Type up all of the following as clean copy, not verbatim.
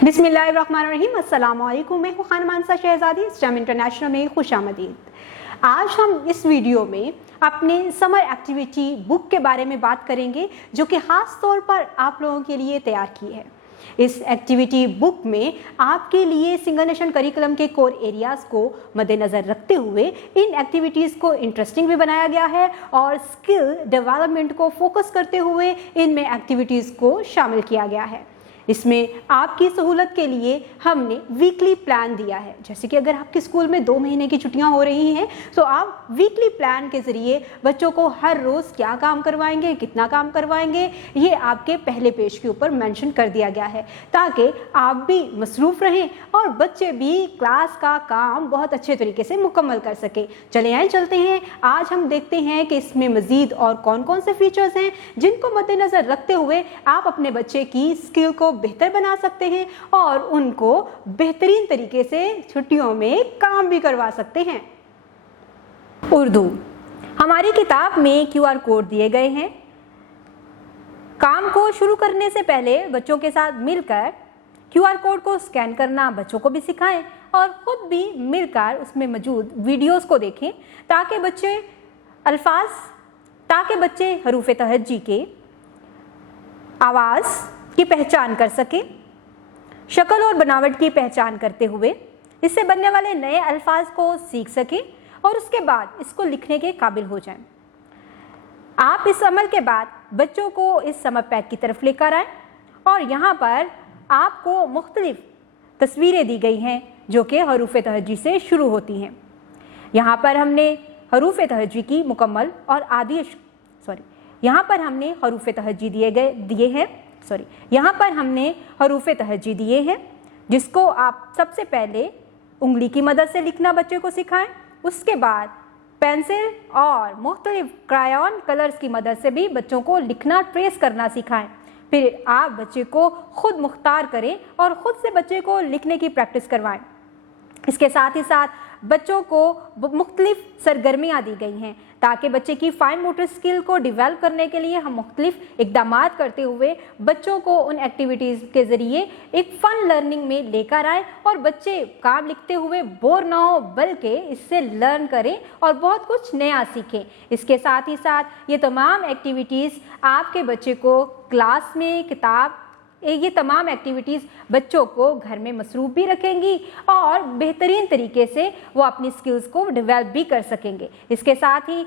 बिस्मिल्लाहिर्रहमानिर्रहीम, अस्सलाम वालेकुम। मैं हूँ खान मानसा शहजादी, स्टेम इंटरनेशनल में खुशामदीद। आज हम इस वीडियो में अपने समर एक्टिविटी बुक के बारे में बात करेंगे जो कि ख़ास तौर पर आप लोगों के लिए तैयार की है। इस एक्टिविटी बुक में आपके लिए सिंगल नेशन करिकुलम के कोर एरियाज़ को मद्देनज़र रखते हुए इन एक्टिविटीज़ को इंटरेस्टिंग भी बनाया गया है और स्किल डेवलपमेंट को फोकस करते हुए इनमें एक्टिविटीज़ को शामिल किया गया है। इसमें आपकी सहूलत के लिए हमने वीकली प्लान दिया है। जैसे कि अगर आपके स्कूल में 2 महीने की छुट्टियां हो रही हैं तो आप वीकली प्लान के ज़रिए बच्चों को हर रोज़ क्या काम करवाएंगे, कितना काम करवाएंगे, ये आपके पहले पेज के ऊपर मेंशन कर दिया गया है ताकि आप भी मसरूफ़ रहें और बच्चे भी क्लास का काम बहुत अच्छे तरीके से मुकम्मल कर सकें। चले आए चलते हैं, आज हम देखते हैं कि इसमें मज़ीद और कौन कौन से फीचर्स हैं जिनको मद्देनज़र रखते हुए आप अपने बच्चे की स्किल को बेहतर बना सकते हैं और उनको बेहतरीन तरीके से छुट्टियों में काम भी करवा सकते हैं। उर्दू, हमारी किताब में QR कोड दिए गए हैं। काम को शुरू करने से पहले बच्चों के साथ मिलकर QR कोड को स्कैन करना बच्चों को भी सिखाएं और खुद भी मिलकर उसमें मौजूद वीडियोस को देखें ताकि बच्चे हरूफ तहज्जी के आवाज़ की पहचान कर सकें, शक्ल और बनावट की पहचान करते हुए इससे बनने वाले नए अल्फाज को सीख सकें और उसके बाद इसको लिखने के काबिल हो जाएं। आप इस अमल के बाद बच्चों को इस समर पैक की तरफ लेकर आएं और यहाँ पर आपको मुख्तलिफ तस्वीरें दी गई हैं जो कि हरूफ तहज्जी से शुरू होती हैं। यहाँ पर हमने हरूफ तहज्जी की मुकम्मल और आदि यहाँ पर हमने हरूफ तहज्जी दिए हैं जिसको आप सबसे पहले उंगली की मदद से लिखना बच्चे को सिखाएं। उसके बाद पेंसिल और मुख्तलिफ क्रायॉन कलर्स की मदद से भी बच्चों को लिखना ट्रेस करना सिखाएं। फिर आप बच्चे को खुद मुख्तार करें और ख़ुद से बच्चे को लिखने की प्रैक्टिस करवाएं। इसके साथ ही साथ बच्चों को मुख्तलिफ सरगर्मियाँ दी गई हैं ताकि बच्चे की फाइन मोटर स्किल को डेवलप करने के लिए हम मुख्तलिफ इक़दाम करते हुए बच्चों को उन एक्टिविटीज़ के ज़रिए एक फ़न लर्निंग में लेकर आएँ और बच्चे काम लिखते हुए बोर ना हो बल्कि इससे लर्न करें और बहुत कुछ नया सीखें। इसके साथ ही साथ ये तमाम एक्टिविटीज़ आपके बच्चे को क्लास में ये तमाम एक्टिविटीज़ बच्चों को घर में मसरूफ़ भी रखेंगी और बेहतरीन तरीके से वो अपनी स्किल्स को डेवलप भी कर सकेंगे। इसके साथ ही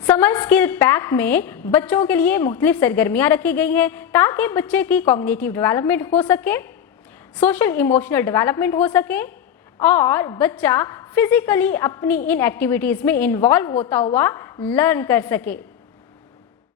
समर स्किल पैक में बच्चों के लिए मुख्तलिफ सरगर्मियाँ रखी गई हैं ताकि बच्चे की कॉग्निटिव डेवलपमेंट हो सके, सोशल इमोशनल डेवलपमेंट हो सके और बच्चा फिज़िकली अपनी इन एक्टिविटीज़ में इन्वॉल्व होता हुआ लर्न कर सके।